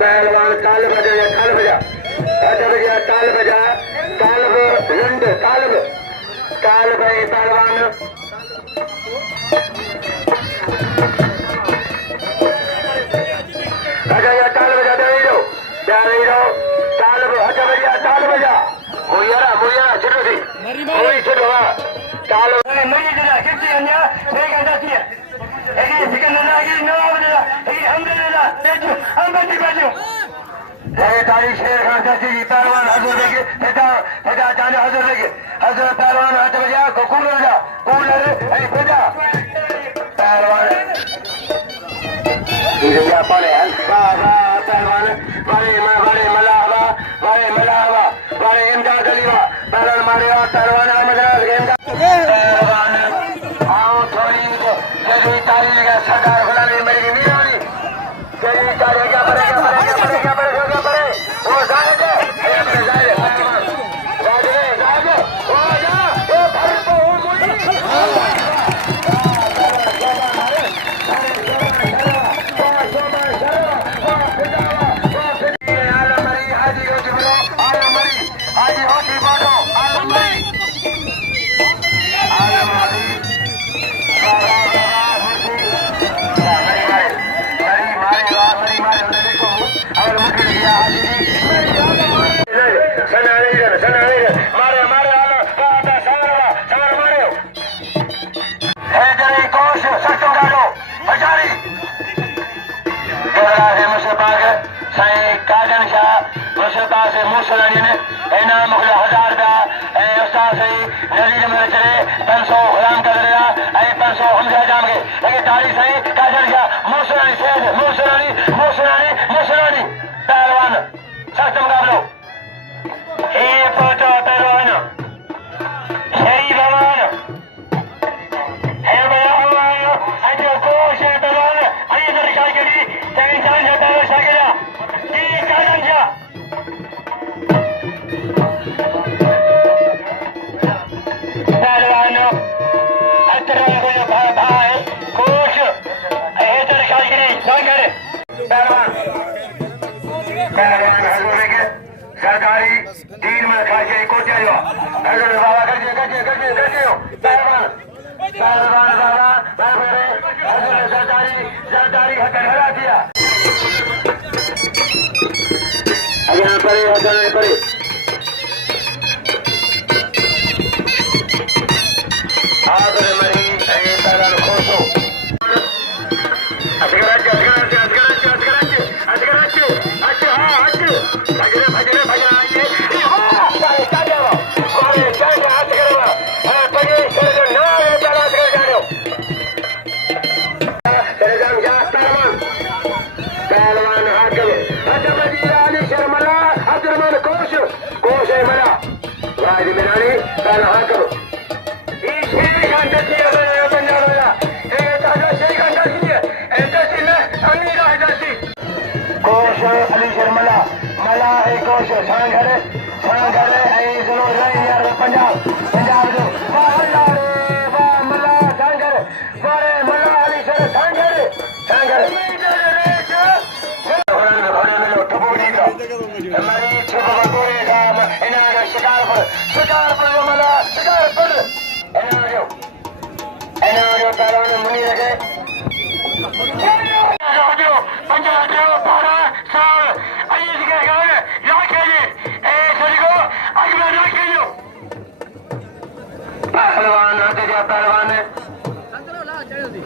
पहलवान ताल बजा या ताल बजा ताल बजा ताल बजा ताल रंड ताल काल भाई पहलवान अच्छा या ताल बजा दे रही हो ताल बजा मुया चलो दी कोई चलो ताल मरी जरा किसी अन्य नहीं कहता थी एक सिकंदर ना की नवाब जरा एक हमने जरा तेजू हम बंदी बाजू ये तारीख शेर खान चाची पहलवान हजर लेके फेदा जाने हजर पहलवान हाथ बजा कूलर ऐ फेदा पहलवान ये पाले पहलवान बड़े मलावा बड़े इमदाद अलीवा पहलवान मारे पहलवान अहमद गेम पहलवान आओ थोड़ी जरी तारीख का सरदार फलानी मेरी मीरानी जरी तारीख क्या पड़ेगा वो जाएगा मूसलानी ने इनाम मुखला 1000 रुपया उस्ताद से नजीर में चले 500 गुलाम कर दिया 500 हमजा जाम के लेकिन तारी सही काजल का मूसलानी पहलवान सख्त मुकाबलो ये फोटो पहलवान शरीफ भगवान है बया हुआ है आज कोश पहलवान आई दर्शा के लिए सही जान जाता है शागिरा ये काजल जा पहलवान हजूर के सरकारी तीन में खासी को चाहिए हजूर बाबा गजे पहलवान बाबा हजूर सरकारी हथन हरा दिया यहाँ पड़े आदर मरी पहलवान खोसो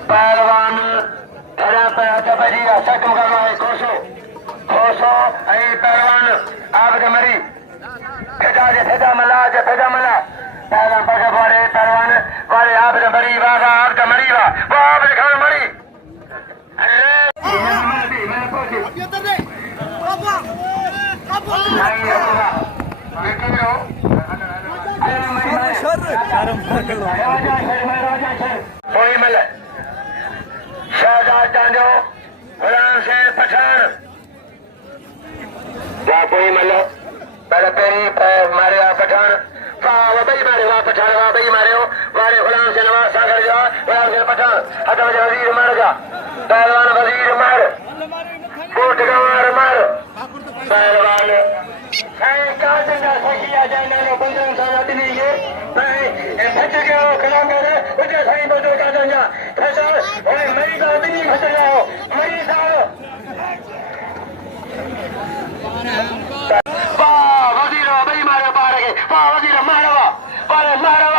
पहलवान सकम करना है खोसो पहलवान आबद मरी फेदा मला पहलवान पगे बोले पहलवान वाले आबद मरी वागा आबद मरी वा वो आबद खान मरी शाहजाद डांडो गुलाम शेर पठान कोई मल्लो पहले पेरी मारे पठान वही मारे हो वारे गुलाम से नवाज सागर जा गुलाम से पठान हद वजह वजीर मार जा पहलवान वजीर मार कोट गंवार मार पहलवान काजंगा सखिया जाना बंदन सारा दिन ये 开始，喂，没到的你们这个，没到。爸，我记得没买了，爸的给，爸，我记得买了吧，爸的买了吧。